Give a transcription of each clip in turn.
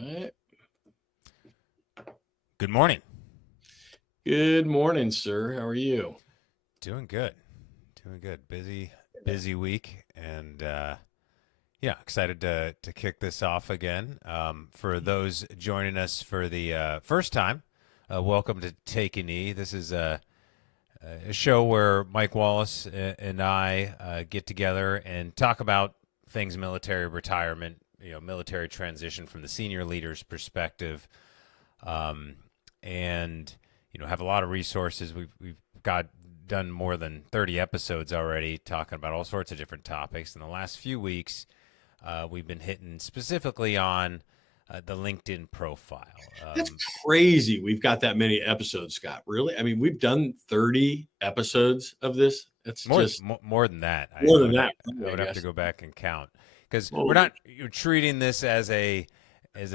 right. Good morning. Good morning, sir. How are you? Doing good. Doing good. Busy week, and yeah, excited to kick this off again. For those joining us for the first time, welcome to Take a Knee. This is a show where Mike Wallace and I get together and talk about things military retirement, military transition from the senior leader's perspective, um, and have a lot of resources. We've got done more than 30 episodes already talking about all sorts of different topics. In the last few weeks, we've been hitting specifically on the LinkedIn profile. That's crazy. We've got that many episodes, Scott. Really? I mean, we've done 30 episodes of this. That's just More than that. more than that. I Probably, I would have to guess. go back and count because we're Holy. not treating this as a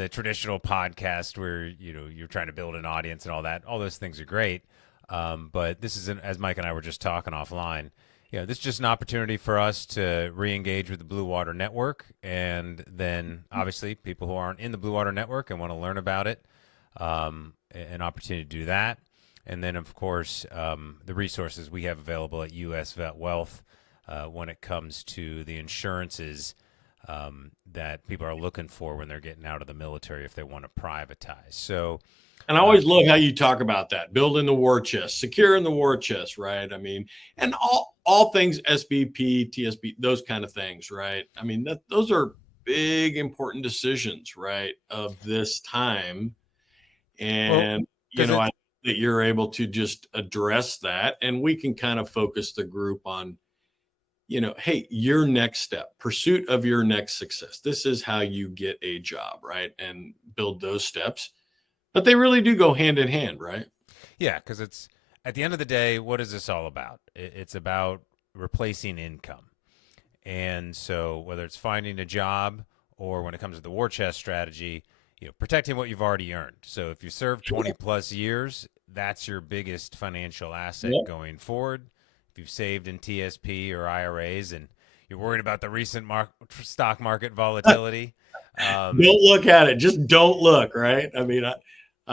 traditional podcast where you're trying to build an audience and all that. All those things are great, but this is as Mike and I were just talking offline. This is just an opportunity for us to re-engage with the Blue Water Network, and then obviously people who aren't in the Blue Water Network and want to learn about it, an opportunity to do that. And then, of course, the resources we have available at US Vet Wealth when it comes to the insurances that people are looking for when they're getting out of the military if they want to privatize. So, And I always love how you talk about that, building the war chest, securing the war chest, right? I mean, and all things SBP, TSB, those kind of things, right? I mean, those are big, important decisions, right, of this time. well, And, because I it's that you're able to just address that. And we can kind of focus the group on, hey, your next step, pursuit of your next success. This is how you get a job, right? And build those steps. But they really do go hand in hand, right? yeah, because it's at the end of the day, what is this all about? It's about replacing income. And so, whether it's finding a job or when it comes to the war chest strategy, protecting what you've already earned. So, if you serve 20 plus years, that's your biggest financial asset Yep. going forward. If you've saved in TSP or IRAs and you're worried about the recent stock market volatility, Don't look at it. Just don't look, right? I mean, I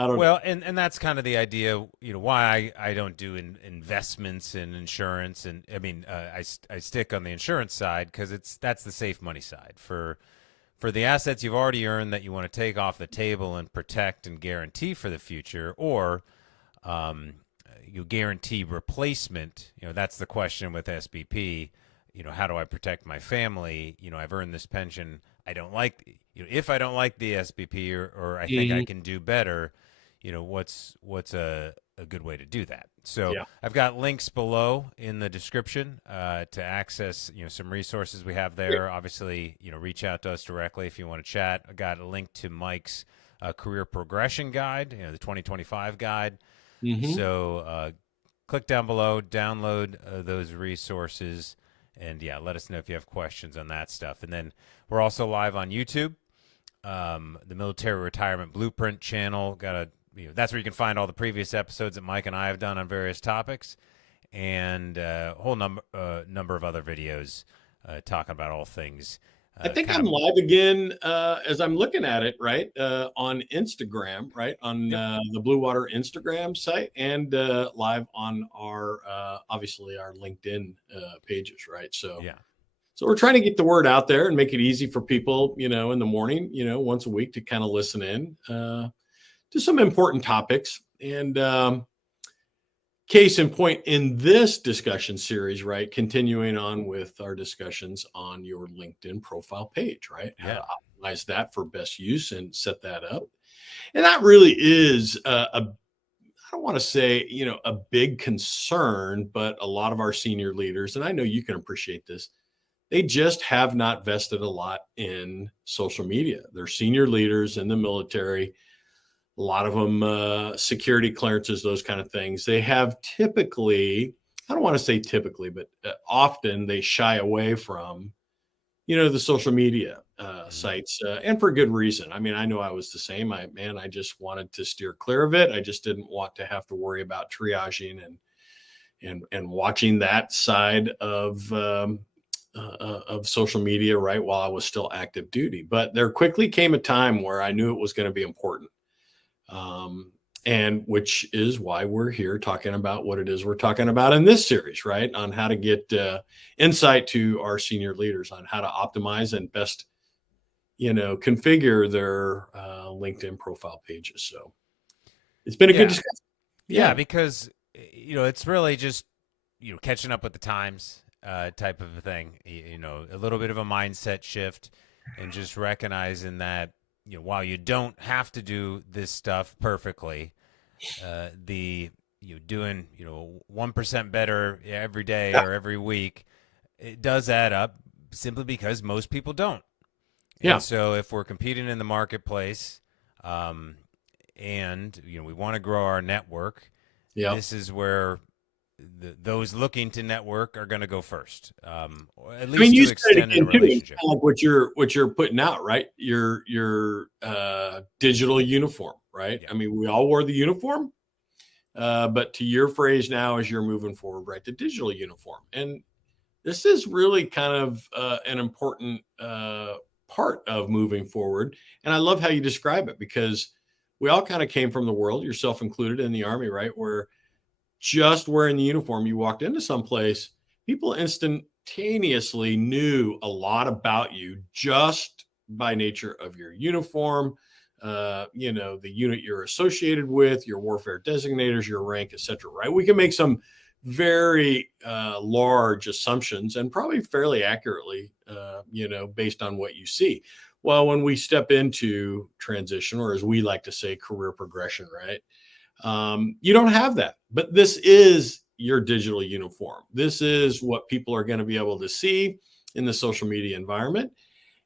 don't know. well, and that's kind of the idea, why I don't do investments in insurance, and I mean, I stick on the insurance side because that's the safe money side for the assets you've already earned that you want to take off the table and protect and guarantee for the future, or um, you guarantee replacement. That's the question with SBP. How do I protect my family? I've earned this pension. I don't like, if I don't like the SBP, or I think I Mhm. can do better, what's a good way to do that. So Yeah. I've got links below in the description to access some resources we have there. Obviously, reach out to us directly if you want to chat. I got a link to Mike's career progression guide, the 2025 guide. Hmm. So click down below, download those resources, and yeah, let us know if you have questions on that stuff. And then we're also live on YouTube, the Military Retirement Blueprint channel. That's where you can find all the previous episodes that Mike and I have done on various topics, and a whole number of other videos talking about all things. I think Kind I'm of. live again as I'm looking at it, right? On Instagram, right? On Yep. the Blue Water Instagram site and live on our, obviously, our LinkedIn pages, right? So, Yeah. so we're trying to get the word out there and make it easy for people, in the morning, once a week to kind of listen in to some important topics. And case in point in this discussion series, right? Continuing on with our discussions on your LinkedIn profile page, right? How Yeah. to optimize that for best use and set that up. And that really is I don't want to say, a big concern, but a lot of our senior leaders, and I know you can appreciate this, they just have not vested a lot in social media. They're senior leaders in the military, a lot of them security clearances, those kind of things. They have typically, I don't want to say typically, but often they shy away from, the social media Hmm. sites, and for good reason. I mean, I know I was the same. I just wanted to steer clear of it. I just didn't want to have to worry about triaging and watching that side of of social media right while I was still active duty. But there quickly came a time where I knew it was going to be important. Um, and which is why we're here talking about what it is we're talking about in this series, right? On how to get insight to our senior leaders on how to optimize and best, configure their LinkedIn profile pages. So it's been a good Yeah. discussion. Yeah, Yeah. because it's really just catching up with the times type of a thing. A little bit of a mindset shift, and just recognizing that while you don't have to do this stuff perfectly, the doing 1% better every day or every week, it does add up simply because most people don't. And Yeah. so if we're competing in the marketplace, um, and we want to grow our network, Yeah. this is where those looking to network are going to go first, or at I mean, least you to said it extend in a again too. It's relationship. kind of like what you're putting out, right? Your digital uniform, right? Yeah, I mean, we all wore the uniform, but to your phrase now, as you're moving forward, right, the digital uniform, and this is really kind of an important part of moving forward. And I love how you describe it because we all kind of came from the world, yourself included, in the Army, right, where just wearing the uniform, you walked into some place, people instantaneously knew a lot about you just by nature of your uniform, the unit you're associated with, your warfare designators, your rank, etc. Right? We can make some very large assumptions and probably fairly accurately, based on what you see. Well, when we step into transition, or as we like to say, career progression, right? You don't have that, but this is your digital uniform. This is what people are going to be able to see in the social media environment,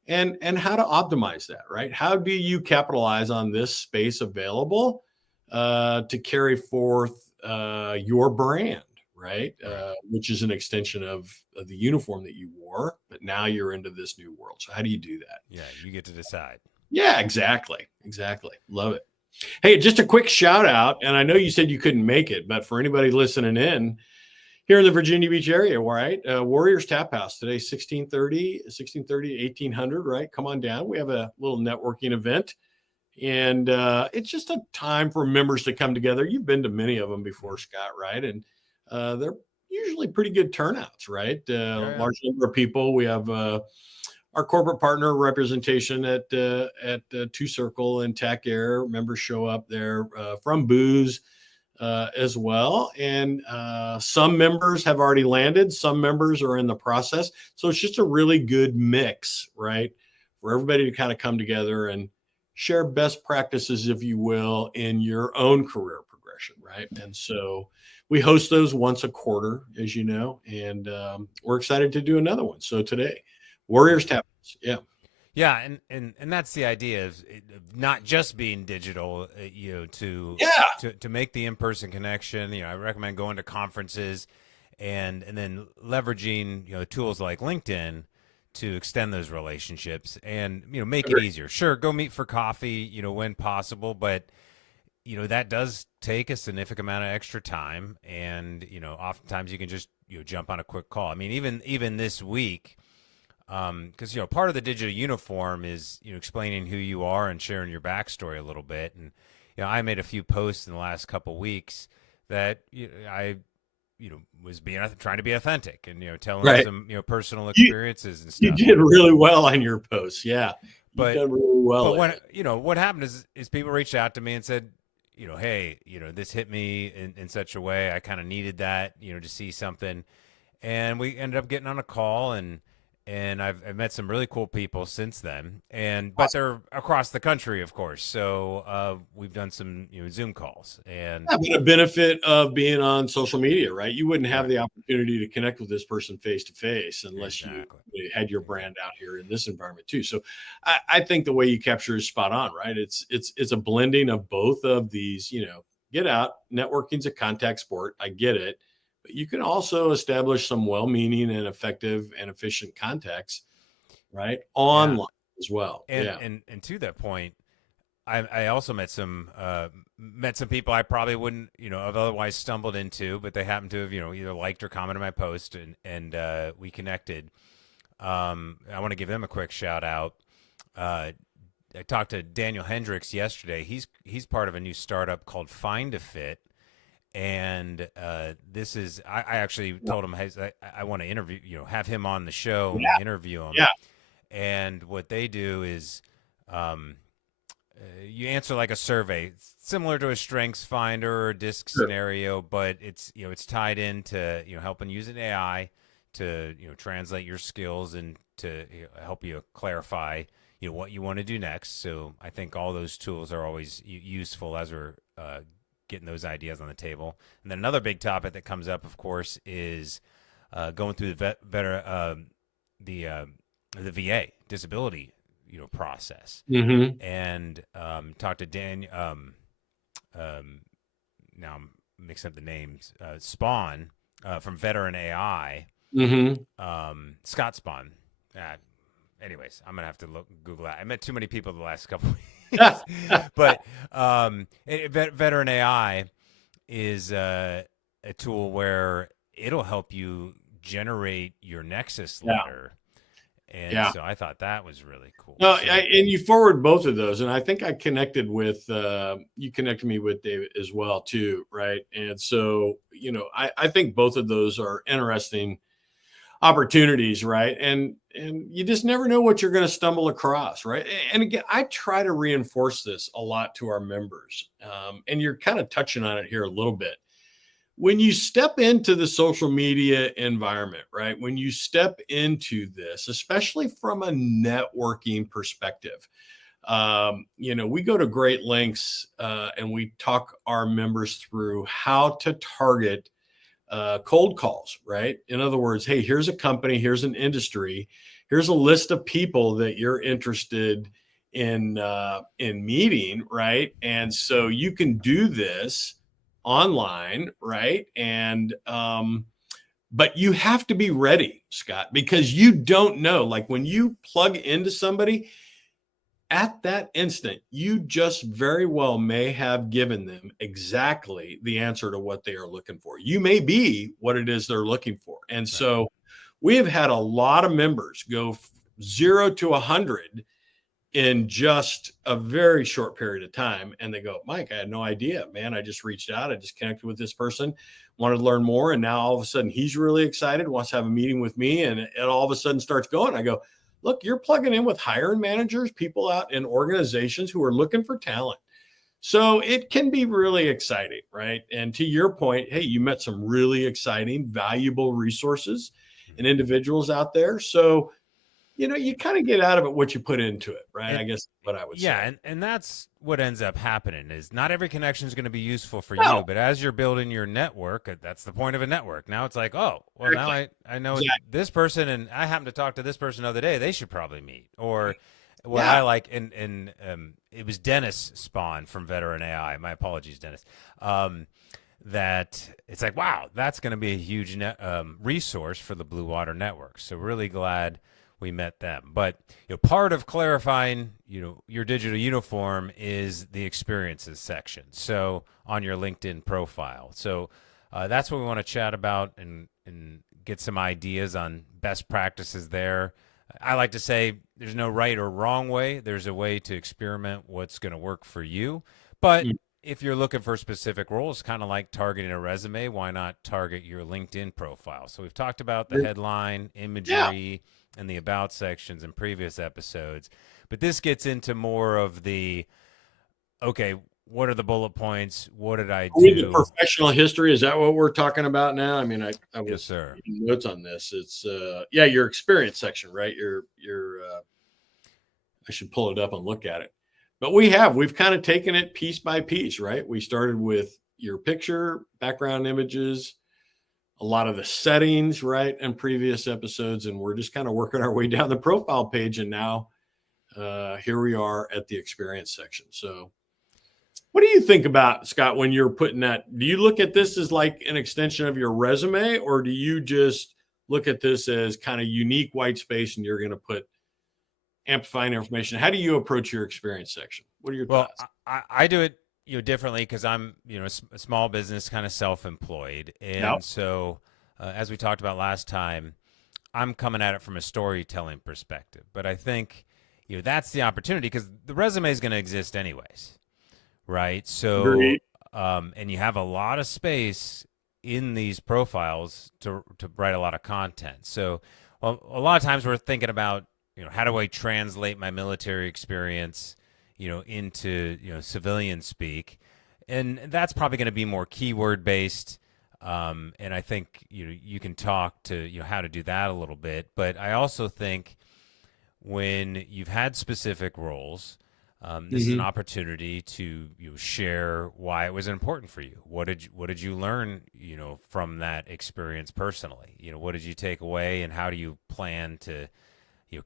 and how to optimize that, right? How do you capitalize on this space available to carry forth your brand, right? right. Which is an extension of the uniform that you wore, but now you're into this new world. So how do you do that? Yeah, you get to decide. Yeah, exactly. Exactly. Love it. Hey, just a quick shout out. And I know you said you couldn't make it, but for anybody listening in here in the Virginia Beach area, right? Warriors Tap House today, 1630, 1800, right? Come on down. We have a little networking event. And it's just a time for members to come together. You've been to many of them before, Scott, right? And they're usually pretty good turnouts, right? Yeah, yeah. Large number of people. We have our corporate partner representation at Two Circle and Tac Air. Members show up there from Booze as well, and some members have already landed. Some members are in the process. So it's just a really good mix, right, for everybody to kind of come together and share best practices, if you will, in your own career progression, right? And so we host those once a quarter, as you know, and we're excited to do another one. So today, Yeah. Warriors Tap. Yeah. Yeah, and that's the idea of not just being digital, Yeah. to make the in-person connection. I recommend going to conferences and then leveraging tools like LinkedIn to extend those relationships and make it Agree. easier. Sure, go meet for coffee, when possible, but that does take a significant amount of extra time, and oftentimes you can just jump on a quick call. I mean, even this week, because part of the digital uniform is explaining who you are and sharing your backstory a little bit. And I made a few posts in the last couple weeks that I was trying to be authentic and telling Right. some personal You experiences and you stuff. did really well on your posts. Yeah. You've But done really well but in when it. what happened is people reached out to me and said, hey, this hit me in such a way. I kind of needed that, to see something. And we ended up getting on a call, and I've met some really cool people since then, but Awesome. they're across the country, of course. So we've done some Zoom calls, and Yeah, but a benefit of being on social media, right? You wouldn't have right, the opportunity to connect with this person face to face unless you exactly, had your brand out here in this environment too. So I think the way you capture is spot on, right? It's a blending of both of these, get out, networking's a contact sport. I get it. But you can also establish some well-meaning and effective and efficient contacts, right? yeah, Online as well. and Yeah. and to that point, I also met some people I probably wouldn't have otherwise stumbled into, but they happened to have either liked or commented my post, and we connected. I want to give them a quick shout out. I talked to Daniel Hendricks yesterday. He's part of a new startup called Find a Fit, and this is I actually told him, hey, I want to interview, have him on the show, Yeah. interview him. Yeah. And what they do is you answer like a survey, similar to a strengths finder or disc Sure. scenario, but it's tied into helping using AI to translate your skills and to help you clarify what you want to do next. So I think all those tools are always useful as we're getting those ideas on the table. And then another big topic that comes up, of course, is going through the VA disability process. Mm-hmm. And talk to Dan. Now I'm mixing up the names. Spawn from Veteran AI. Mm-hmm. Scott Spawn. Anyways, I'm gonna have to Google that. I met too many people the last couple of weeks. But Veteran AI is a tool where it'll help you generate your Nexus Yeah. letter. And Yeah. so I thought that was really cool. No, So, and you forward both of those, and I think I connected with you connected me with David as well too, right? And so I think both of those are interesting opportunities, right? And you just never know what you're going to stumble across, right? And again, I try to reinforce this a lot to our members, and you're kind of touching on it here a little bit. When you step into the social media environment, right? When you step into this, especially from a networking perspective, we go to great lengths and we talk our members through how to target cold calls, right? In other words, hey, here's a company, here's an industry, here's a list of people that you're interested in meeting, right? And so you can do this online, right? And but you have to be ready, Scott, because you don't know. Like when you plug into somebody, at that instant, you just very well may have given them exactly the answer to what they are looking for. You may be what it is they're looking for. And so we have had a lot of members go 0 to 100 in just a very short period of time. And they go, Mike, I had no idea, man. I just reached out. I just connected with this person, wanted to learn more. And now all of a sudden he's really excited, wants to have a meeting with me. And it all of a sudden starts going. I go, look, you're plugging in with hiring managers, people out in organizations who are looking for talent. So it can be really exciting, right? And to your point, hey, you met some really exciting, valuable resources and individuals out there. So, you kind of get out of it what you put into it, right? I guess what I would say. Yeah, and that's what ends up happening is not every connection is going to be useful for No. you, but as you're building your network, that's the point of a network. Now it's like, oh, well, now I know this person, and I happened to talk to this person the other day. They should probably meet. Or what I like, and it was Dennis Spawn from Veteran AI. My apologies, Dennis. That it's like, wow, that's going to be a huge resource for the Blue Water Network. So really glad we met them. But part of clarifying your digital uniform is the experiences section, so on your LinkedIn profile. So that's what we want to chat about and get some ideas on best practices there. I like to say there's no right or wrong way. There's a way to experiment what's going to work for you. But if you're looking for specific roles, kind of like targeting a resume, why not target your LinkedIn profile? So we've talked about the headline, imagery, and the about sections in previous episodes. But this gets into more of the, okay, what are the bullet points? What did I do? The professional history, is that what we're talking about now? I mean, I was Yes, sir. taking notes on this. It's your experience section, right? I should pull it up and look at it. But we've kind of taken it piece by piece, right? We started with your picture, background images, a lot of the settings, right, in previous episodes, and we're just kind of working our way down the profile page. And now here we are at the experience section. So what do you think about, Scott, when you're putting that? Do you look at this as like an extension of your resume, or do you just look at this as kind of unique white space and you're going to put amplifying information? How do you approach your experience section? What are your thoughts? I do it differently because I'm a small business, kind of self-employed, and so as we talked about last time, I'm coming at it from a storytelling perspective, but I think that's the opportunity because the resume is going to exist anyways, right? So, Agreed. and you have a lot of space in these profiles to write a lot of content. So, a lot of times we're thinking about how do I translate my military experience into civilian speak, and that's probably going to be more keyword based. And I think you can talk to how to do that a little bit, but I also think when you've had specific roles, this is an Hmm. opportunity to share why it was important for you. What did you learn from that experience personally? What did you take away, and how do you plan to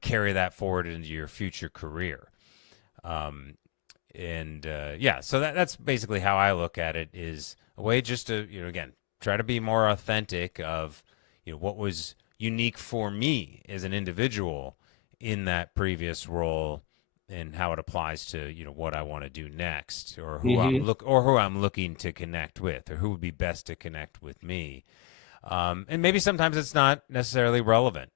carry that forward into your future career? And yeah, so that's basically how I look at it, is a way just to again try to be more authentic of what was unique for me as an individual in that previous role, and how it applies to what I want to do next, or Hmm. who I'm looking to connect with, or who would be best to connect with me. And maybe sometimes it's not necessarily relevant,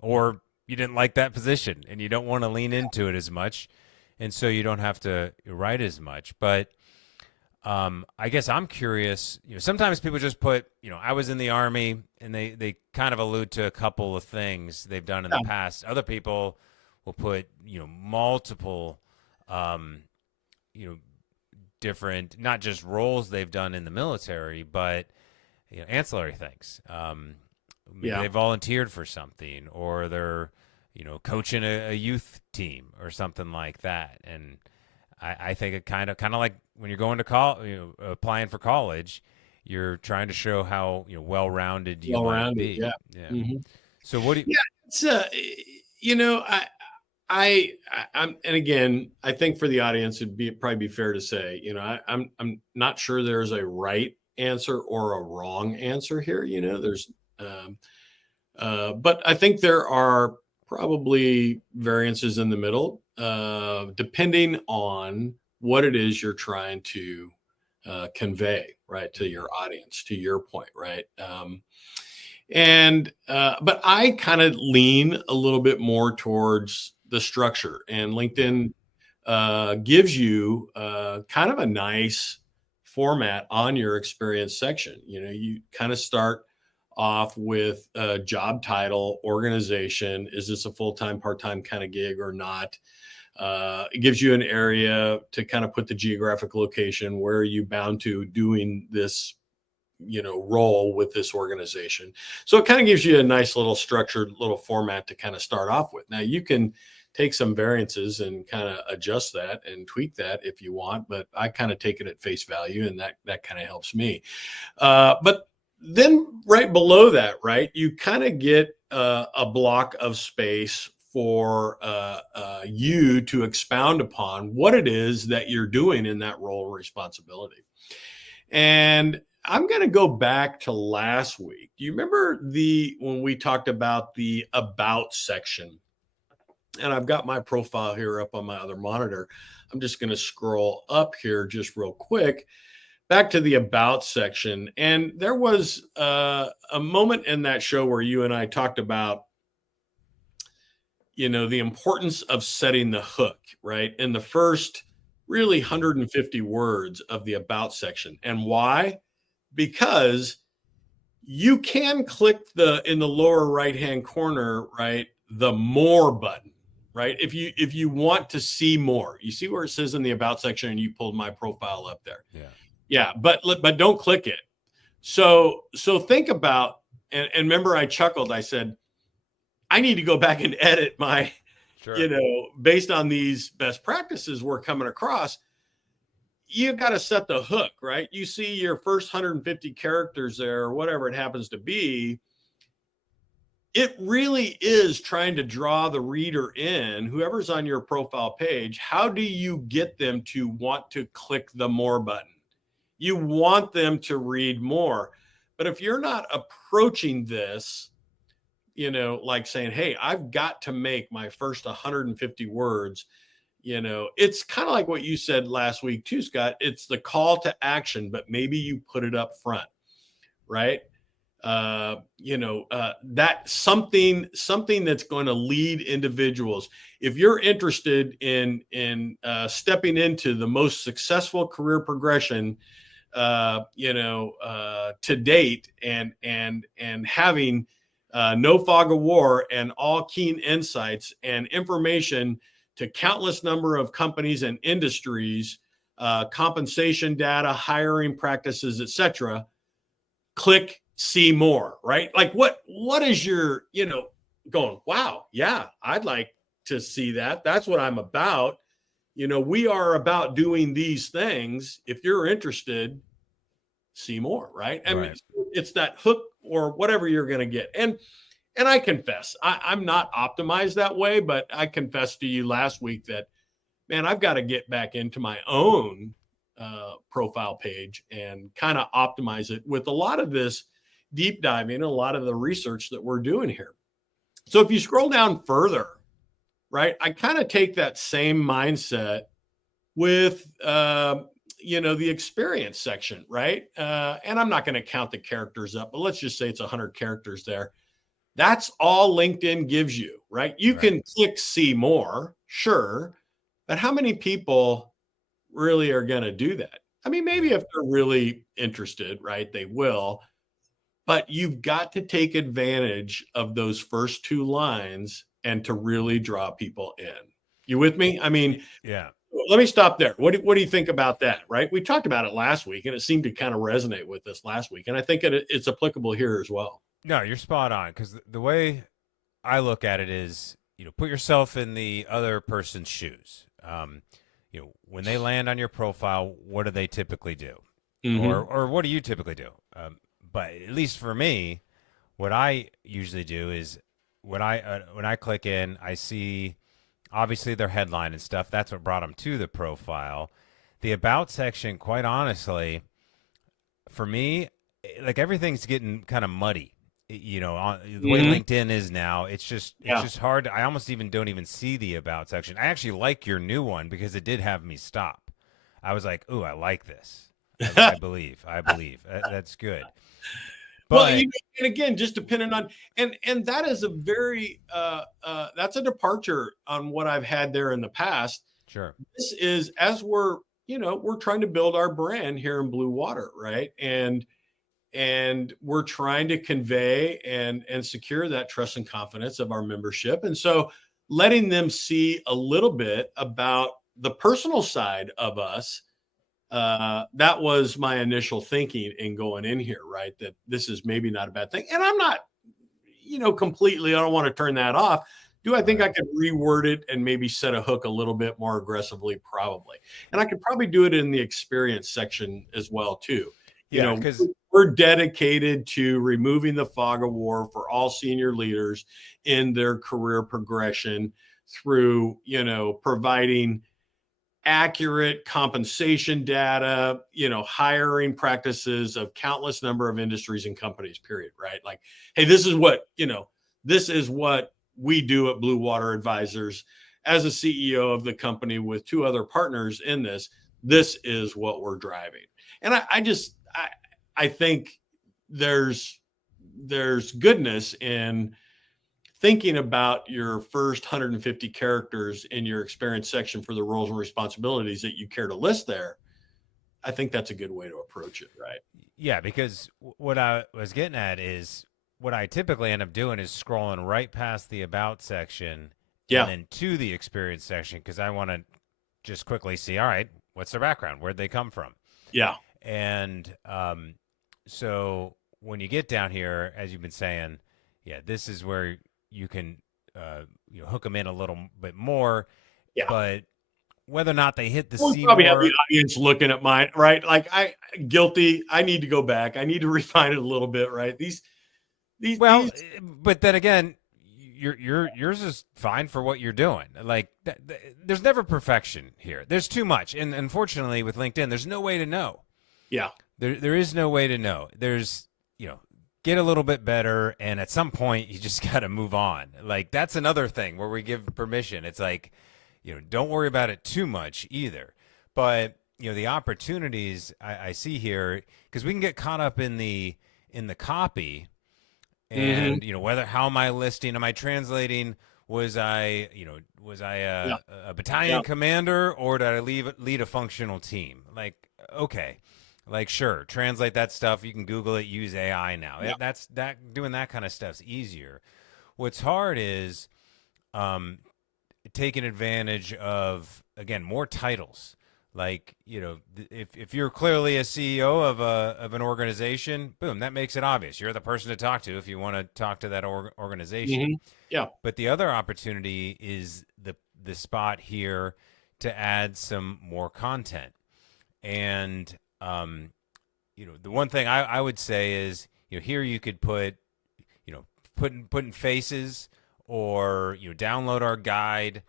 or you didn't like that position and you don't want to lean into it as much, and so you don't have to write as much. But I guess I'm curious. Sometimes people just put, I was in the Army, and they kind of allude to a couple of things they've done in the Yeah. past. Other people will put, multiple, um, you know, different, not just roles they've done in the military, but ancillary things. Maybe Yeah. they volunteered for something, or they're, coaching a youth team or something like that. And I think it kind of like when you're going to applying for college, you're trying to show how well-rounded you Well might rounded. be. Yeah. Yeah. Hmm. So what do you? Yeah. It's you know, I'm, and again, I think for the audience, probably be fair to say, I'm not sure there's a right answer or a wrong answer here. Um, but I think there are probably variances in the middle, depending on what it is you're trying to convey, right, to your audience, to your point, right? But I kind of lean a little bit more towards the structure, and Yeah. LinkedIn gives you kind of a nice format on your experience section. You kind of start off with a job title, organization. Is this a full time, part time kind of gig or not? It gives you an area to kind of put the geographic location. Where are you bound to doing this role with this organization? So it kind of gives you a nice little structured little format to kind of start off with. Now you can take some variances and kind of adjust that and tweak that if you want, but I kind of take it at face value, and that kind of helps me. But then right below that, right, you kind of get a block of space for you to expound upon what it is that you're doing in that role or responsibility. And I'm going to go back to last week. Do you remember the when we talked about the about section? And I've got my profile here up on my other monitor. I'm just going to scroll up here just real quick back to the about section. And there was a moment in that show where you and I talked about, the importance of setting the hook, right? In the first really Mhm. 150 words of the about section. And why? Because you can click in the lower right hand corner, right, the more button, right? If you want to see more, you see where it says in the about section, and you pulled my profile up there. Yeah. Yeah, but don't click it. So think about, and remember, I chuckled. I said I need to go back and edit my, Sure. based on these best practices we're coming across. You got to set the hook, right? You see your first 150 characters there, or whatever it happens to be. It really is trying to draw the reader in, whoever's on your profile page. How do you get them to want to click the more button? You want them to read more. But if you're not approaching this, like saying, hey, I've got to make my first 150 words, it's kind of like what you said last week too, Scott. It's the call to action, but maybe you put it up front, right? that something that's going to lead individuals. If you're interested in stepping into the most successful career progression, to date, and having no fog of war and all keen insights and information to countless number of companies and industries, compensation data, hiring practices, etc. Click see more, right? Like what is your, going, wow, yeah, I'd like to see that. That's what I'm about. We are about doing these things. If you're interested, see more, right? I mean, Right. it's that hook or whatever you're going to get. And I confess, I'm not optimized that way, but I confessed to you last week that, man, I've got to get back into my own profile page and kind of optimize it with a lot of this deep diving, a lot of the research that we're doing here. So if you scroll down further, right, I kind of take that same mindset with the experience section, right? And I'm not going to count the characters up, but let's just say it's 100 characters there. That's all LinkedIn gives you, right? You Right. can click see more, sure, but how many people really are going to do that? I mean, maybe Yeah. if they're really interested, right, they will, but you've got to take advantage of those first two lines and to really draw people in. You with me? I mean, Yeah. let me stop there. What do you think about that? Right? We talked about it last week, and it seemed to kind of resonate with us last week, and I think it's applicable here as well. No, you're spot on because the way I look at it is, put yourself in the other person's shoes. When they land on your profile, what do they typically do, Hmm. or what do you typically do? But at least for me, what I usually do is when I click in, I see obviously their headline and stuff. That's what brought them to the profile. The about section, quite honestly, for me, like everything's getting kind of muddy. On the way Hmm. LinkedIn is now, it's Yeah. just hard. I almost even don't even see the about section. I actually like your new one because it did have me stop. I was like, "Ooh, I like this. I believe that's good." Well, But and again, just depending on, and that is a very that's a departure on what I've had there in the past. sure, This is as we're trying to build our brand here in Blue Water, right? And we're trying to convey and secure that trust and confidence of our membership. And so letting them see a little bit about the personal side of us, that was my initial thinking in going in here, right? That this is maybe not a bad thing. And I'm not, completely, I don't want to turn that off. Do I think right, I could reword it and maybe set a hook a little bit more aggressively? Probably. And I could probably do it in the experience section as well, too. You yeah, know, because we're dedicated to removing the fog of war for all senior leaders in their career progression through, providing accurate compensation data, hiring practices of countless number of industries and companies, period, right? Like, hey, this is what we do at Blue Water Advisors. As a CEO of the company with two other partners in this is what we're driving. And I think there's goodness in thinking about your first 150 characters in your experience section for the roles and responsibilities that you care to list there. I think that's a good way to approach it, right? yeah, because what I was getting at is what I typically end up doing is scrolling right past the about section and Yeah. then to the experience section because I want to just quickly see, all right, what's their background? Where'd they come from? Yeah. And so when you get down here, as you've been saying, yeah, this is where you can hook them in a little bit more. Yeah. But whether or not they hit the We probably have the Seymour, audience looking at mine, right? Like guilty. I need to go back. I need to refine it a little bit, right? well, These. but then again, yours is fine for what you're doing. Like there's never perfection here. There's too much, and unfortunately with LinkedIn, there's no way to know. Yeah. There is no way to know. There's get a little bit better, and at some point you just got to move on. Like that's another thing where we give permission. It's like don't worry about it too much either. But the opportunities I see here because we can get caught up in the copy Hmm. And how am I listing? Am I translating? Was I Yeah. a Yeah. battalion commander, or did I lead a functional team? Like, okay, like, sure, translate that stuff. You can Google it, use AI now. Yeah. That's that doing that kind of stuff's easier. What's hard is um, taking advantage of, again, more titles. Like, if you're clearly a CEO of an organization, boom, that makes it obvious. You're the person to talk to if you want to talk to that organization. Hmm. Yeah. But the other opportunity is the spot here to add some more content. And the one thing I would say is, here you could put, putting faces, or download our guide,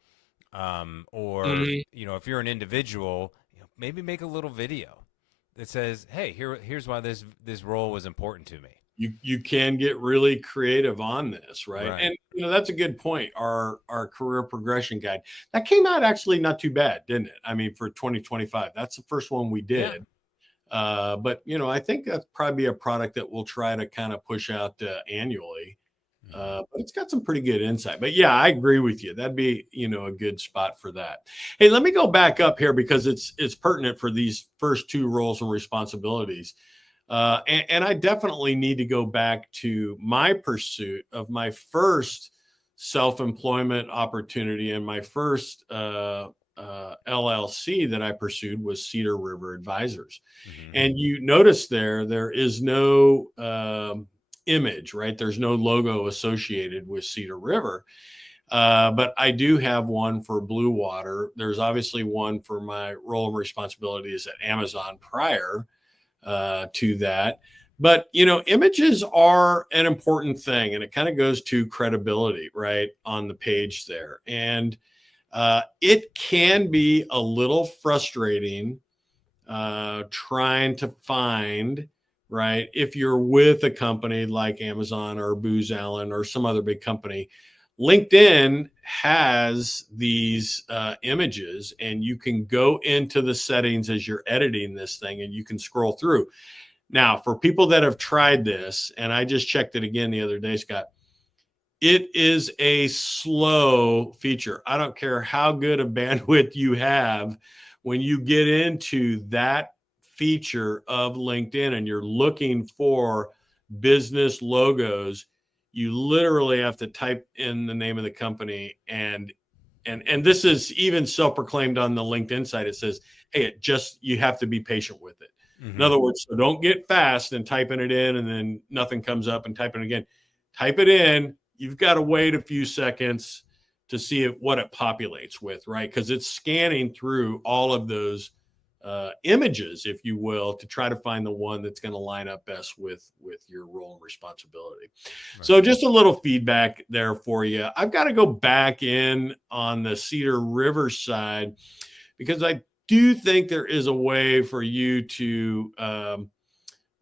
or Hmm. if you're an individual, maybe make a little video that says, hey, here's why this role was important to me. You can get really creative on this, right? Right. And that's a good point. Our career progression guide that came out actually not too bad, didn't it? I mean, for 2025, that's the first one we Yeah. did. But I think that's probably a product that we'll try to kind of push out annually. Mhm. But it's got some pretty good insight. But yeah, I agree with you. That'd be a good spot for that. Hey, let me go back up here because it's pertinent for these first two roles and responsibilities. And I definitely need to go back to my pursuit of my first self-employment opportunity, and my first LLC that I pursued was Cedar River Advisors. Mhm. And you notice there is no image, right? There's no logo associated with Cedar River. But I do have one for Blue Water. There's obviously one for my role and responsibilities at Amazon prior to that. But images are an important thing, and it kind of goes to credibility, right, on the page there. And it can be a little frustrating trying to find, right, if you're with a company like Amazon or Booz Allen or some other big company. LinkedIn has these images, and you can go into the settings as you're editing this thing, and you can scroll through. Now, for people that have tried this, and I just checked it again the other day, Scott, it is a slow feature. I don't care how good a bandwidth you have. When you get into that feature of LinkedIn and you're looking for business logos, you literally have to type in the name of the company, and this is even self-proclaimed on the LinkedIn site. It says, hey, you have to be patient with it. In Mhm. other words, so don't get fast and typing it in and then nothing comes up and typing it again. Type it in. You've got to wait a few seconds to see what it populates with, right? Because it's scanning through all of those images, if you will, to try to find the one that's going to line up best with your role and responsibility. Right. So just a little feedback there for you. I've got to go back in on the Cedar River side because I do think there is a way for you to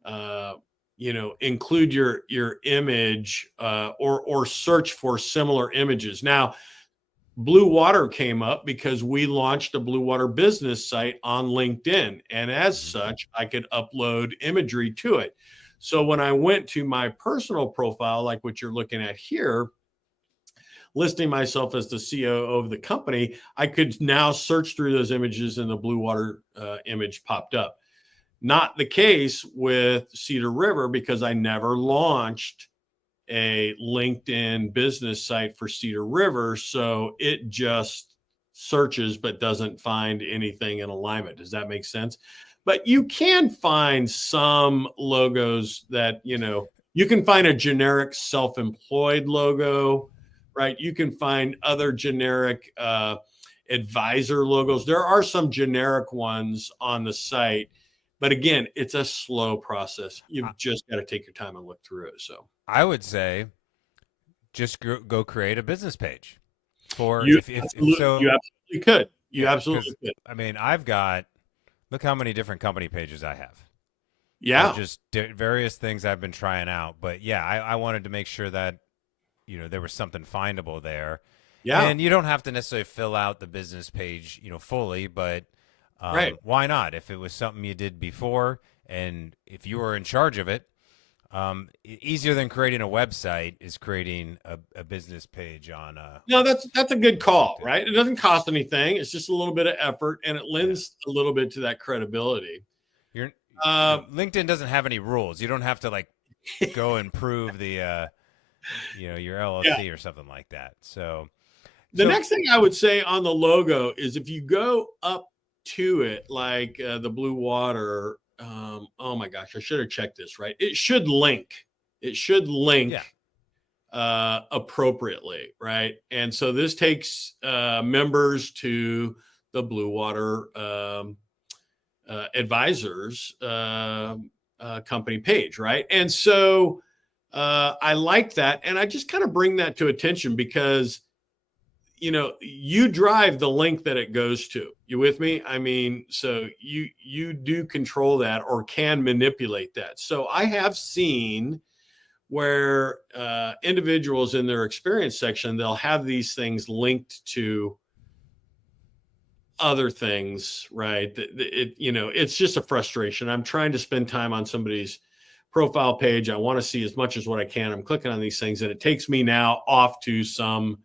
uh, include your image or search for similar images. Now, Blue Water came up because we launched a Blue Water business site on LinkedIn, and as Mhm. such, I could upload imagery to it. So when I went to my personal profile, like what you're looking at here, listing myself as the COO of the company, I could now search through those images, and the Blue Water image popped up. Not the case with Cedar River because I never launched a LinkedIn business site for Cedar River. So it just searches but doesn't find anything in alignment. Does that make sense? But you can find some logos that, you can find a generic self employed logo, right? You can find other generic advisor logos. There are some generic ones on the site. But again, it's a slow process. I, You've just got to take your time and look through it. So I would say just go create a business page for, you if you so. absolutely could. You Yeah, absolutely because could. I mean, I've got, look how many different company pages I have for Yeah. just various things I've been trying out. But yeah, I wanted to make sure that there was something findable there. Yeah. And you don't have to necessarily fill out the business page, fully, but Right. why not? If it was something you did before, and if you were in charge of it, Easier than creating a website is creating a business page on No, that's a good call, LinkedIn. right? It doesn't cost anything. It's just a little bit of effort, and it Yeah. lends a little bit to that credibility. You're, Um, LinkedIn doesn't have any rules. You don't have to like go and prove the, your yeah. LLC or something like that. So, The so next thing I would say on the logo is if you go up to it, like the blue water. Oh my gosh, I should have checked this, right? It should link. It should link yeah, appropriately, right? And so this takes members to the Blue Water Advisors company page, right? And so I like that, and I just kind of bring that to attention because you drive the link that it goes to. You with me? I mean, so you do control that or can manipulate that. So I have seen where individuals in their experience section, they'll have these things linked to other things, right? It's just a frustration. I'm trying to spend time on somebody's profile page. I want to see as much as what I can. I'm clicking on these things and it takes me now off to some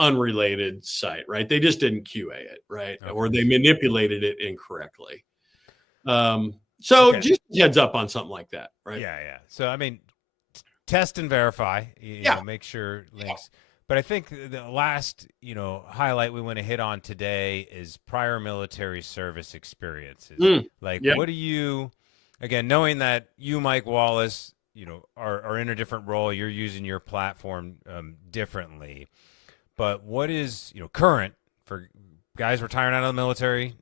unrelated site, right? They just didn't QA it, right? okay. Or they manipulated it incorrectly. So Okay. just heads up on something like that, right? Yeah, yeah. So I mean, test and verify. Yeah. Make sure links. But I think the last, highlight we want to hit on today is prior military service experiences. Like, Yeah. what do you, again, knowing that you, Mike Wallace, are in a different role, you're using your platform differently. But what is, current for guys retiring out of the military,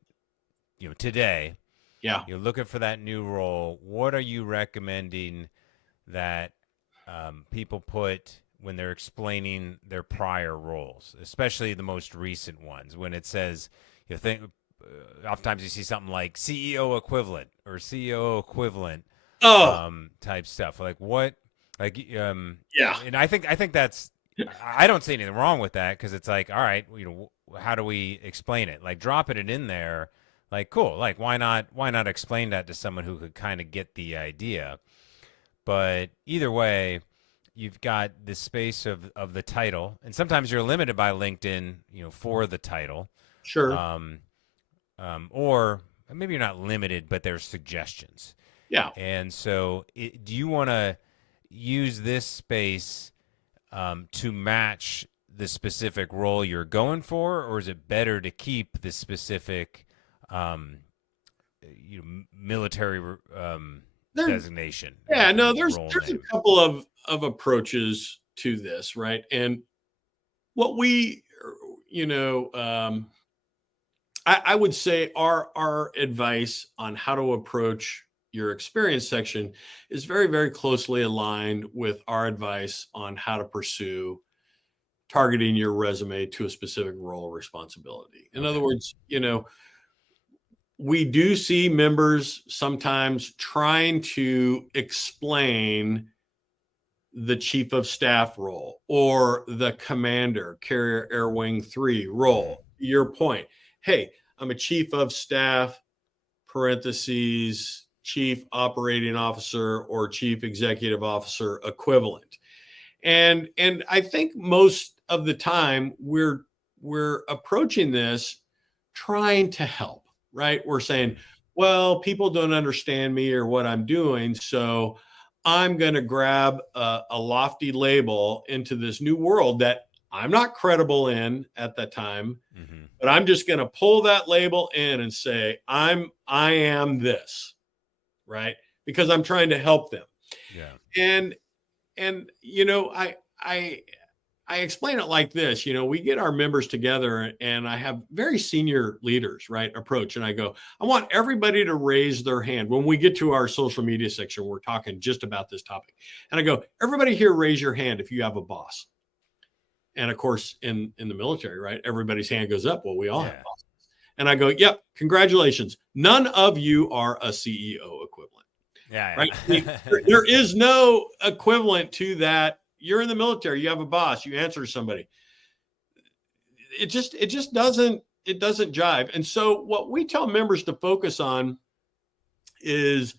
today? Yeah. You're looking for that new role. What are you recommending that people put when they're explaining their prior roles, especially the most recent ones? When it says, oftentimes you see something like CEO equivalent or CEO equivalent type stuff. Like what? Like Yeah. And I think that's. I don't see anything wrong with that because it's like, all right, how do we explain it? Like dropping it in there. Like, cool. Like, why not explain that to someone who could kind of get the idea? But either way, you've got the space of the title, and sometimes you're limited by LinkedIn, for the title. Sure. Or maybe you're not limited, but there's suggestions. Yeah. And so, do you want to use this space to match the specific role you're going for, or is it better to keep the specific military designation? Yeah, no, there's role a name? couple of approaches to this, right? And what we, I would say our advice on how to approach your experience section is very, very closely aligned with our advice on how to pursue targeting your resume to a specific role or responsibility. In other words, we do see members sometimes trying to explain the chief of staff role or the commander, carrier air wing 3 role. Your point. Hey, I'm a chief of staff, parentheses, chief operating officer or chief executive officer equivalent. And I think most of the time we're approaching this trying to help, right? We're saying, well, people don't understand me or what I'm doing, so I'm going to grab a lofty label into this new world that I'm not credible in at that time, but I'm just going to pull that label in and say, I am this, right? Because I'm trying to help them. Yeah. And I explain it like this. We get our members together and I have very senior leaders, right, approach. And I go, I want everybody to raise their hand. When we get to our social media section, we're talking just about this topic. And I go, everybody here, raise your hand if you have a boss. And of course, in the military, right, everybody's hand goes up. Well, we all have bosses. And I go, yep, congratulations. None of you are a CEO equivalent. Yeah. Right. There is no equivalent to that. You're in the military, you have a boss, you answer to somebody. It just doesn't jive. And so what we tell members to focus on is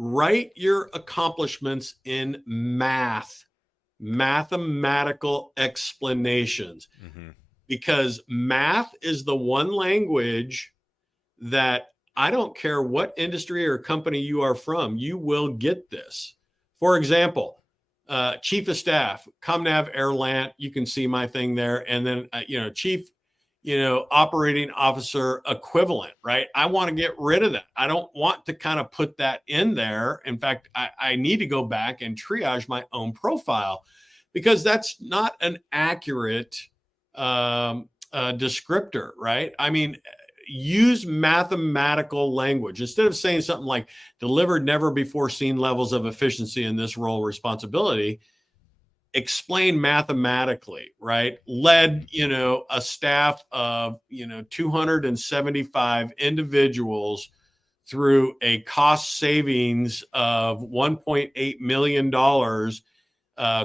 write your accomplishments in mathematical explanations, Mm-hmm. because math is the one language that, I don't care what industry or company you are from, you will get this. For example, chief of staff, Comnav Airlant, you can see my thing there. And then, chief, operating officer equivalent, right? I want to get rid of that. I don't want to kind of put that in there. In fact, I need to go back and triage my own profile, because that's not an accurate descriptor, right? I mean, use mathematical language instead of saying something like delivered never before seen levels of efficiency in this role responsibility. Explain mathematically, right? Led, a staff of, 275 individuals through a cost savings of $1.8 million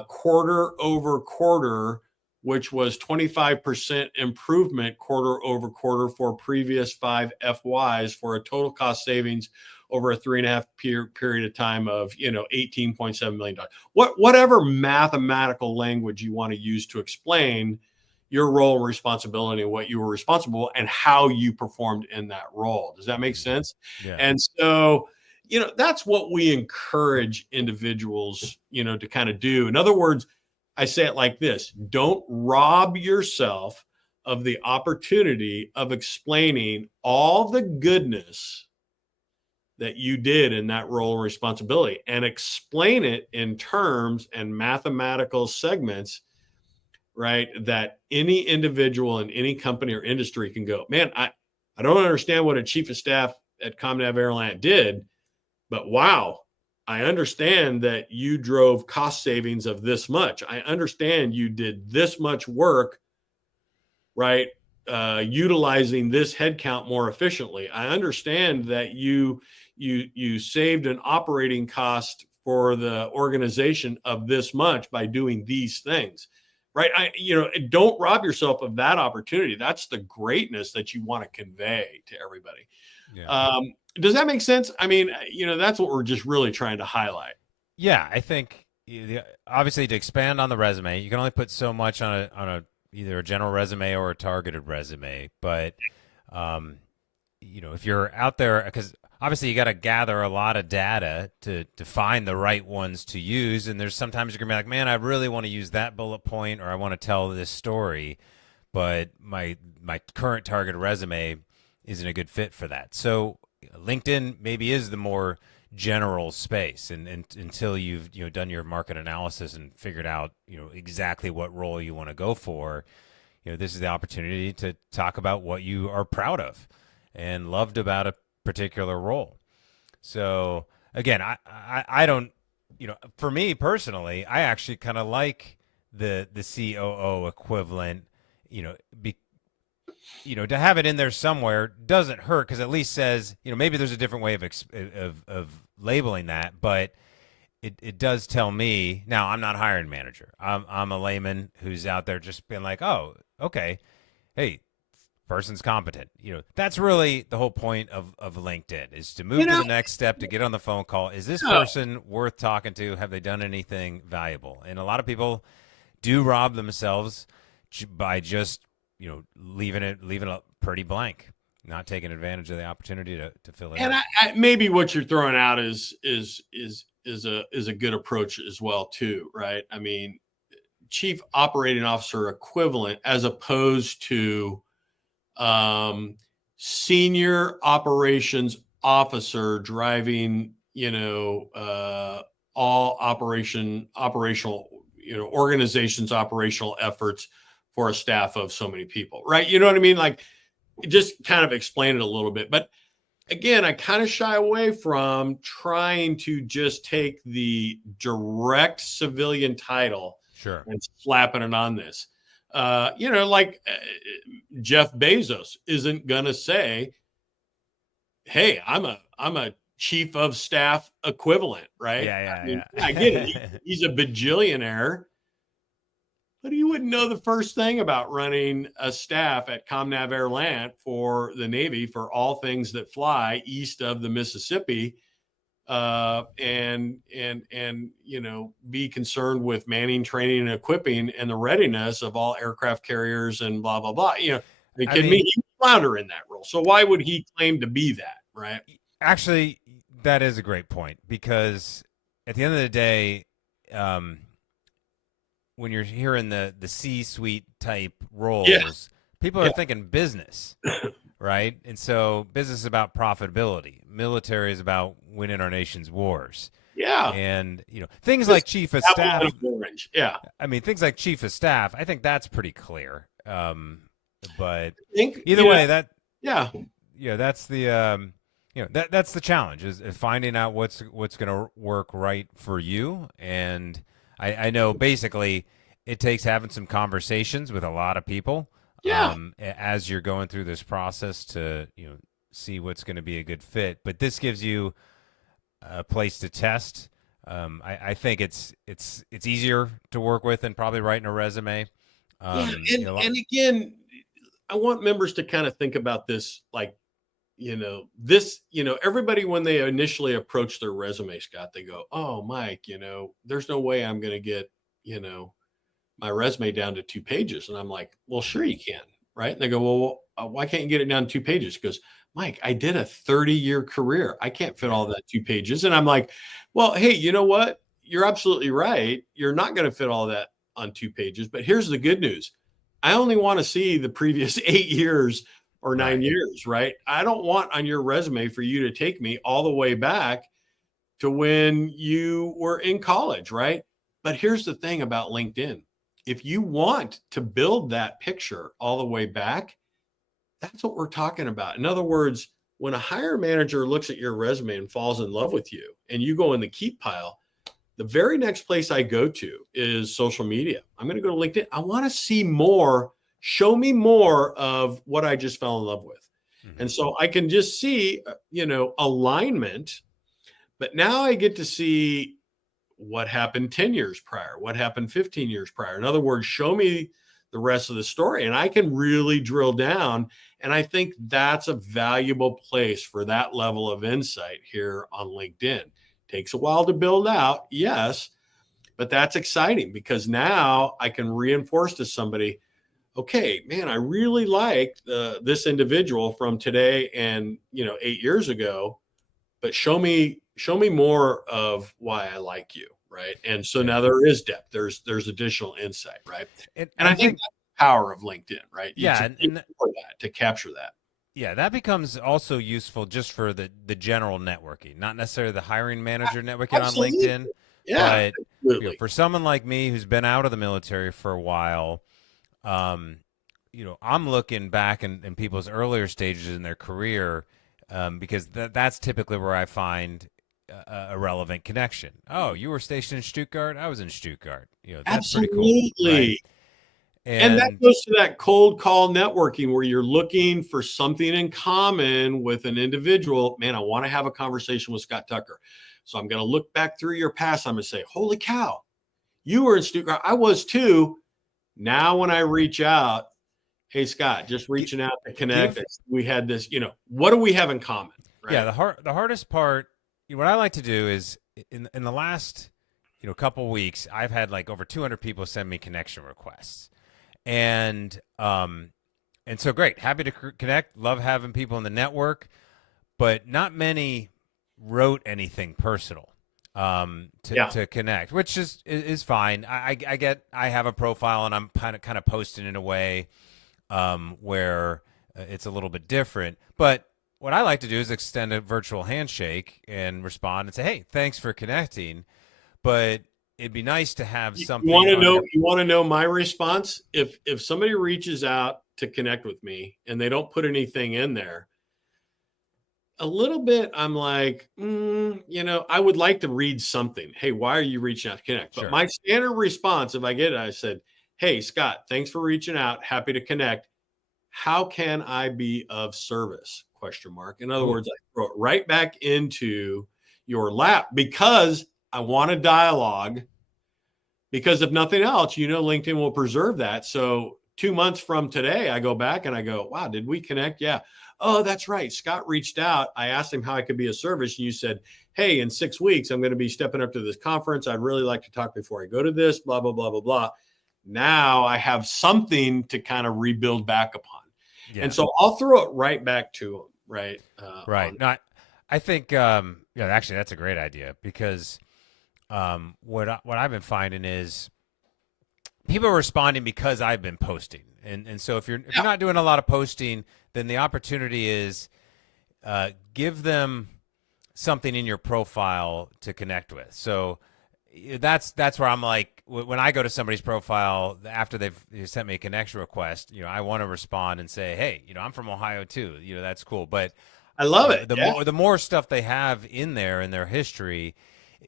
quarter over quarter, which was 25% improvement quarter over quarter for previous 5 FYs, for a total cost savings over a 3.5 period of time of, $18.7 million. Whatever mathematical language you want to use to explain your role and responsibility and what you were responsible and how you performed in that role. Does that make sense? Yeah. And so, that's what we encourage individuals, to kind of do. In other words, I say it like this: don't rob yourself of the opportunity of explaining all the goodness that you did in that role and responsibility, and explain it in terms and mathematical segments, right? That any individual in any company or industry can go, man, I don't understand what a chief of staff at Comnav Airline did, but wow, I understand that you drove cost savings of this much. I understand you did this much work, right? Utilizing this headcount more efficiently. I understand that you saved an operating cost for the organization of this much by doing these things, right? Don't rob yourself of that opportunity. That's the greatness that you want to convey to everybody. Yeah. Does that make sense? I mean, that's what we're just really trying to highlight. Yeah, I think obviously to expand on the resume, you can only put so much on a either a general resume or a targeted resume. But if you're out there, because obviously you got to gather a lot of data to find the right ones to use, and there's sometimes you're gonna be like, man, I really want to use that bullet point, or I want to tell this story, but my current targeted resume isn't a good fit for that. So LinkedIn maybe is the more general space, and until you've done your market analysis and figured out exactly what role you want to go for, this is the opportunity to talk about what you are proud of and loved about a particular role. So again, I don't, for me personally, I actually kind of like the COO equivalent, be, to have it in there somewhere doesn't hurt, because at least says, maybe there's a different way of labeling that, but it does tell me. Now, I'm not a hiring manager. I'm a layman who's out there just being like, oh, okay, hey, person's competent. That's really the whole point of LinkedIn, is to move to the next step, to get on the phone call. Is this person worth talking to? Have they done anything valuable? And a lot of people do rob themselves by just leaving it pretty blank, not taking advantage of the opportunity to fill it And in. maybe what you're throwing out is a good approach as well too, right? I mean, chief operating officer equivalent, as opposed to senior operations officer driving, all operational, organizations operational efforts for a staff of so many people, right? You know what I mean? Like, just kind of explain it a little bit. But again, I kind of shy away from trying to just take the direct civilian title Sure. and slapping it on this. Jeff Bezos isn't going to say, hey, I'm a chief of staff equivalent, right? I mean, Yeah. I get it. He's a bajillionaire, but he wouldn't know the first thing about running a staff at Comnav Airland for the Navy for all things that fly east of the Mississippi, and be concerned with manning, training, and equipping and the readiness of all aircraft carriers and blah blah blah. Are you I kidding me? mean, He's flounder in that role. So why would he claim to be that? Right? actually, that is a great point because at the end of the day, um, when you're hearing the C-suite type Yeah. roles, people are Yeah. thinking business, right? And so business is about profitability. Military is about winning our nation's wars. Yeah. And things This like chief of apple staff. and orange. Yeah. I mean, things like chief of staff. I think that's pretty clear. But I think either way, that yeah. that's the that's the challenge is finding out what's going to work right for you. And I know basically it takes having some conversations with a lot of people Yeah. as you're going through this process to see what's going to be a good fit. But this gives you a place to test. I think it's easier to work with than probably writing a resume. Yeah. And again, I want members to kind of think about this like, everybody when they initially approach their resume, Scott, they go, "Oh, Mike, there's no way I'm going to get, my resume down to 2 pages." And I'm like, "Well, sure you can." Right. And they go, "Well, why can't you get it down to 2 pages?" Because, "Mike, I did a 30-year career. I can't fit all that 2 pages." And I'm like, "Well, hey, you know what? You're absolutely right. You're not going to fit all that on 2 pages. But here's the good news. I only want to see the previous 8 years or 9 years, right? I don't want on your resume for you to take me all the way back to when you were in college, right? But here's the thing about LinkedIn. If you want to build that picture all the way back, that's what we're talking about. In other words, when a hire manager looks at your resume and falls in love with you and you go in the keep pile, the very next place I go to is social media. I'm going to go to LinkedIn. I want to see more. Show me more of what I just fell in love with. Mm-hmm. And so I can just see, alignment, but now I get to see what happened 10 years prior, what happened 15 years prior. In other words, show me the rest of the story and I can really drill down. And I think that's a valuable place for that level of insight here on LinkedIn. Takes a while to build out, yes, but that's exciting because now I can reinforce to somebody, okay, man, I really like this individual from today and 8 years ago, but show me more of why I like you, right? And so now there is depth. There's additional insight, right? And I think that's the power of LinkedIn, right? Yeah, to capture that. Yeah, that becomes also useful just for the general networking, not necessarily the hiring manager networking Absolutely. on LinkedIn, Yeah, but for someone like me who's been out of the military for a while, I'm looking back in people's earlier stages in their career because that's typically where I find a relevant connection. Oh, you were stationed in Stuttgart? I was in Stuttgart. That's pretty cool. Right? And that goes to that cold call networking where you're looking for something in common with an individual. Man, I want to have a conversation with Scott Tucker. So I'm going to look back through your past. I'm going to say, holy cow, you were in Stuttgart. I was too. Now, when I reach out, hey, Scott, just reaching out to connect. We had this, what do we have in common? Right? Yeah. The hardest part, what I like to do is in the last, couple weeks, I've had like over 200 people send me connection requests. And so great, happy to connect. Love having people in the network, but not many wrote anything personal to connect, which is fine. I get I have a profile and I'm kind of posting in a way where it's a little bit different. But what I like to do is extend a virtual handshake and respond and say, "Hey, thanks for connecting." But it'd be nice to have something. You want to know my response? If somebody reaches out to connect with me and they don't put anything in there, a little bit, I'm like, I would like to read something. Hey, why are you reaching out to connect? Sure. But my standard response, if I get it, I said, hey, Scott, thanks for reaching out. Happy to connect. How can I be of service? ? In other words, I throw it right back into your lap because I want a dialogue. Because if nothing else, LinkedIn will preserve that. So 2 months from today, I go back and I go, wow, did we connect? Yeah. oh, that's right. Scott reached out. I asked him how I could be of service. And you said, hey, in 6 weeks, I'm going to be stepping up to this conference. I'd really like to talk before I go to this, blah, blah, blah, blah, blah. Now I have something to kind of rebuild back upon. Yeah. And so I'll throw it right back to him. Right. Right. No, I think, actually that's a great idea, because what I've been finding is people are responding because I've been posting. And so if you're not doing a lot of posting, then the opportunity is give them something in your profile to connect with. So that's where I'm like, when I go to somebody's profile after they've sent me a connection request, I want to respond and say, hey, I'm from Ohio too. That's cool. But I love it. The more stuff they have in there in their history,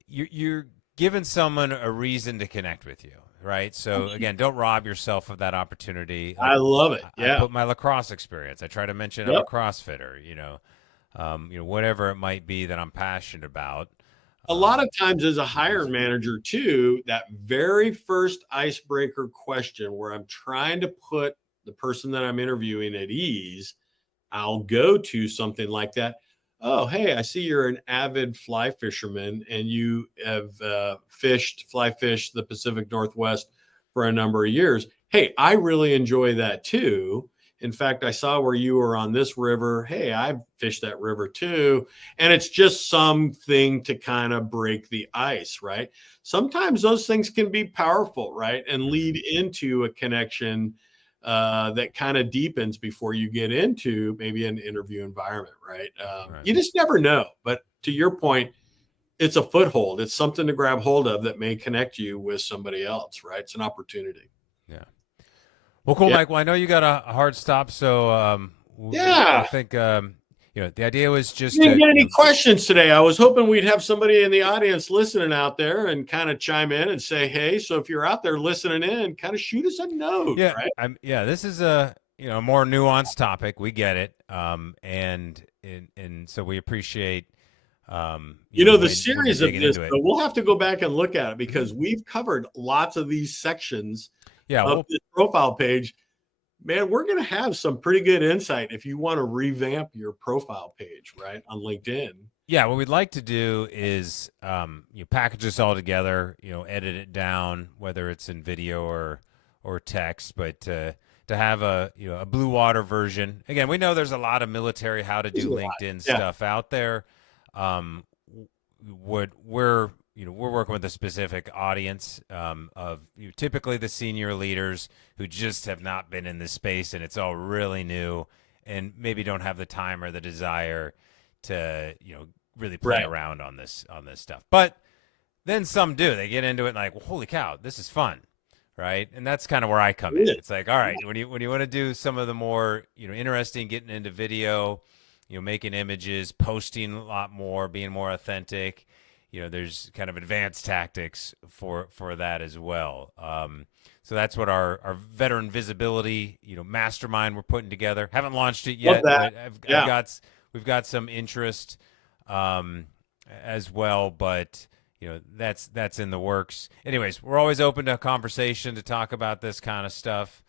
you're giving someone a reason to connect with you. Right. So again, don't rob yourself of that opportunity. I love it. Yeah. I put my lacrosse experience. I try to mention I'm a CrossFitter, whatever it might be that I'm passionate about. A lot of times as a hiring manager too, that very first icebreaker question where I'm trying to put the person that I'm interviewing at ease, I'll go to something like that. Oh, hey, I see you're an avid fly fisherman and you have fly fished the Pacific Northwest for a number of years. Hey, I really enjoy that too. In fact, I saw where you were on this river. Hey, I've fished that river too. And it's just something to kind of break the ice, right? Sometimes those things can be powerful, right? And lead into a connection that kind of deepens before you get into maybe an interview environment, right? You just never know. But to your point, it's a foothold. It's something to grab hold of that may connect you with somebody else, right? It's an opportunity. Yeah. Well, cool, Mike. Well, I know you got a hard stop, so I think the idea was just. You didn't get any questions today. I was hoping we'd have somebody in the audience listening out there and kind of chime in and say, "Hey, so if you're out there listening in, kind of shoot us a note." Yeah, right? This is a more nuanced topic. We get it, and so we appreciate. The series of this, but we'll have to go back and look at it because we've covered lots of these sections of this profile page. Man, we're going to have some pretty good insight if you want to revamp your profile page, right, on LinkedIn. Yeah, what we'd like to do is package this all together, edit it down, whether it's in video or text, but to have a Blue Water version. Again, we know there's a lot of military how to do LinkedIn stuff out there. What we're working with a specific audience of typically the senior leaders who just have not been in this space and it's all really new and maybe don't have the time or the desire to really play around on this stuff. But then some do. They get into it and like, well, holy cow, this is fun, right? And that's kind of where I come in. It's like, all right, when you want to do some of the more interesting, getting into video, making images, posting a lot more, being more authentic. There's kind of advanced tactics for that as well. So that's what our veteran visibility, mastermind we're putting together. Haven't launched it yet, but we've got some interest as well, but that's in the works. Anyways, we're always open to a conversation to talk about this kind of stuff.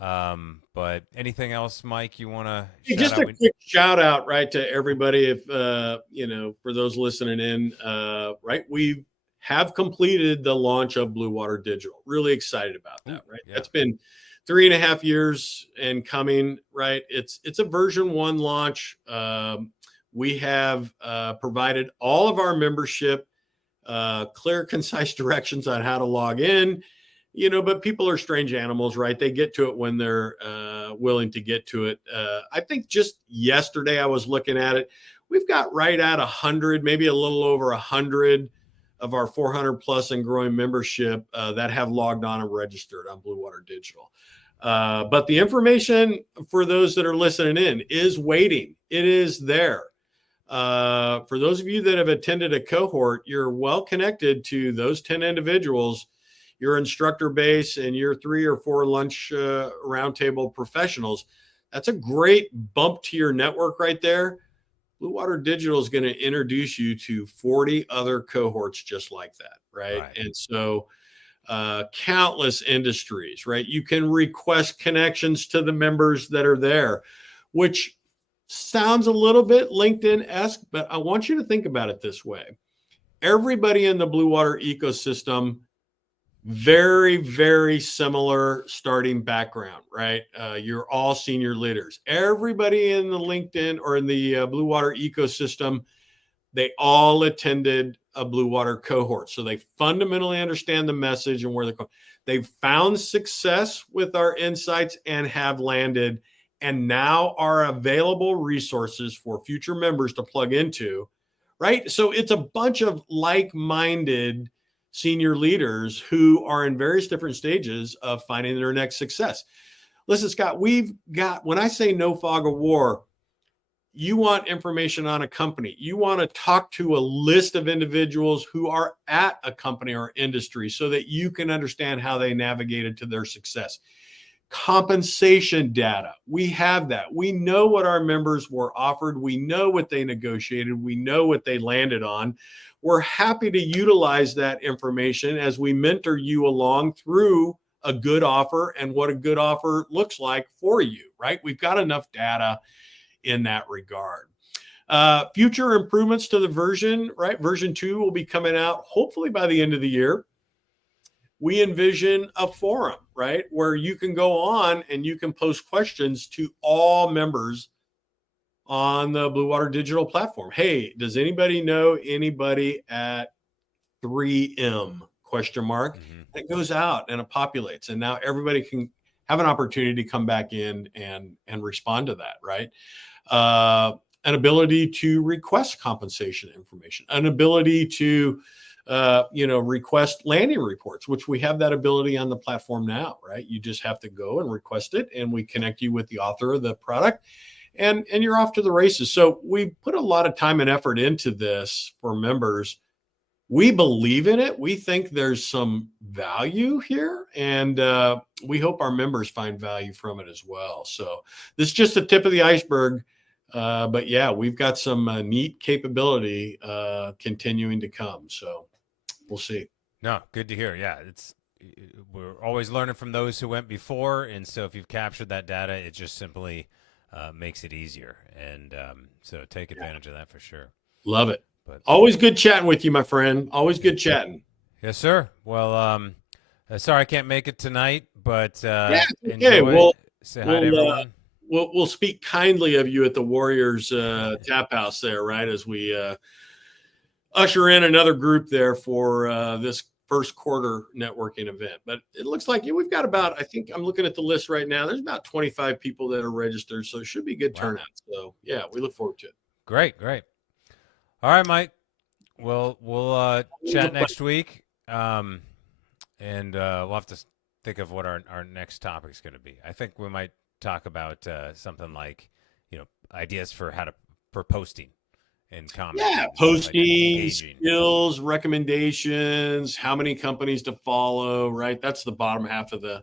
But anything else, Mike, you want to just a quick shout out, right, to everybody. If, for those listening in, right, we have completed the launch of Blue Water Digital. Really excited about that, right? Yeah. That's been 3.5 years and coming, right? It's a version 1 launch. We have provided all of our membership clear, concise directions on how to log in. But people are strange animals, right? They get to it when they're willing to get to it. I think just yesterday I was looking at it. We've got right at 100, maybe a little over 100 of our 400 plus and growing membership that have logged on and registered on Blue Water Digital. But the information for those that are listening in is waiting. It is there. For those of you that have attended a cohort, you're well connected to those 10 individuals, your instructor base, and your 3 or 4 lunch roundtable professionals. That's a great bump to your network right there. Blue Water Digital is going to introduce you to 40 other cohorts just like that, right? And so countless industries, right? You can request connections to the members that are there, which Sounds a little bit LinkedIn-esque, but I want you to think about it this way. Everybody in the Blue Water ecosystem, very, very similar starting background, right? You're all senior leaders. Everybody in the LinkedIn or in the Blue Water ecosystem, they all attended a Blue Water cohort. So they fundamentally understand the message and where they're going. They've found success with our insights and have landed, and now are available resources for future members to plug into, right? So it's a bunch of like-minded senior leaders who are in various different stages of finding their next success. Listen, Scott, we've got, when I say no fog of war, you want information on a company. You want to talk to a list of individuals who are at a company or industry so that you can understand how they navigated to their success. Compensation data. We have that. We know what our members were offered. We know what they negotiated. We know what they landed on. We're happy to utilize that information as we mentor you along through a good offer and what a good offer looks like for you, right? We've got enough data in that regard. Future improvements to the version, right? Version 2 will be coming out hopefully by the end of the year. We envision a forum, right, where you can go on and you can post questions to all members on the Blue Water Digital platform. Hey, does anybody know anybody at 3M? Question mark. Mm-hmm. It goes out and it populates, and now everybody can have an opportunity to come back in and respond to that, right? An ability to request compensation information, an ability to request landing reports, which we have that ability on the platform now, right? You just have to go and request it, and we connect you with the author of the product, and you're off to the races. So we put a lot of time and effort into this for members. We believe in it. We think there's some value here, and we hope our members find value from it as well. So this is just the tip of the iceberg. But yeah, we've got some neat capability continuing to come. So we'll see. No, good to hear. Yeah, we're always learning from those who went before, and so if you've captured that data, it just simply makes it easier. And so take advantage of that for sure. Love it. But always good chatting with you, my friend. Always good chatting. Yes, sir. Well, sorry I can't make it tonight, but okay. enjoy. Say hi to everyone. We'll speak kindly of you at the Warriors Tap House there, right, as we usher in another group there for this first quarter networking event. But it looks like we've got about, I think I'm looking at the list right now, there's about 25 people that are registered, so it should be a good turnout. So yeah, we look forward to it. Great. All right, Mike. Well, we'll chat next week, and we'll have to think of what our next topic is going to be. I think we might talk about something like, ideas for for posting and comments. Yeah, posting, skills, recommendations, how many companies to follow, right? That's the bottom half of the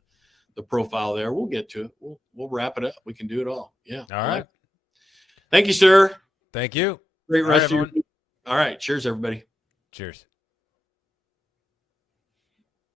profile there. We'll get to it. We'll wrap it up. We can do it all. Yeah. All right. Thank you, sir. Thank you. Great rest of your week. All right. Cheers, everybody. Cheers.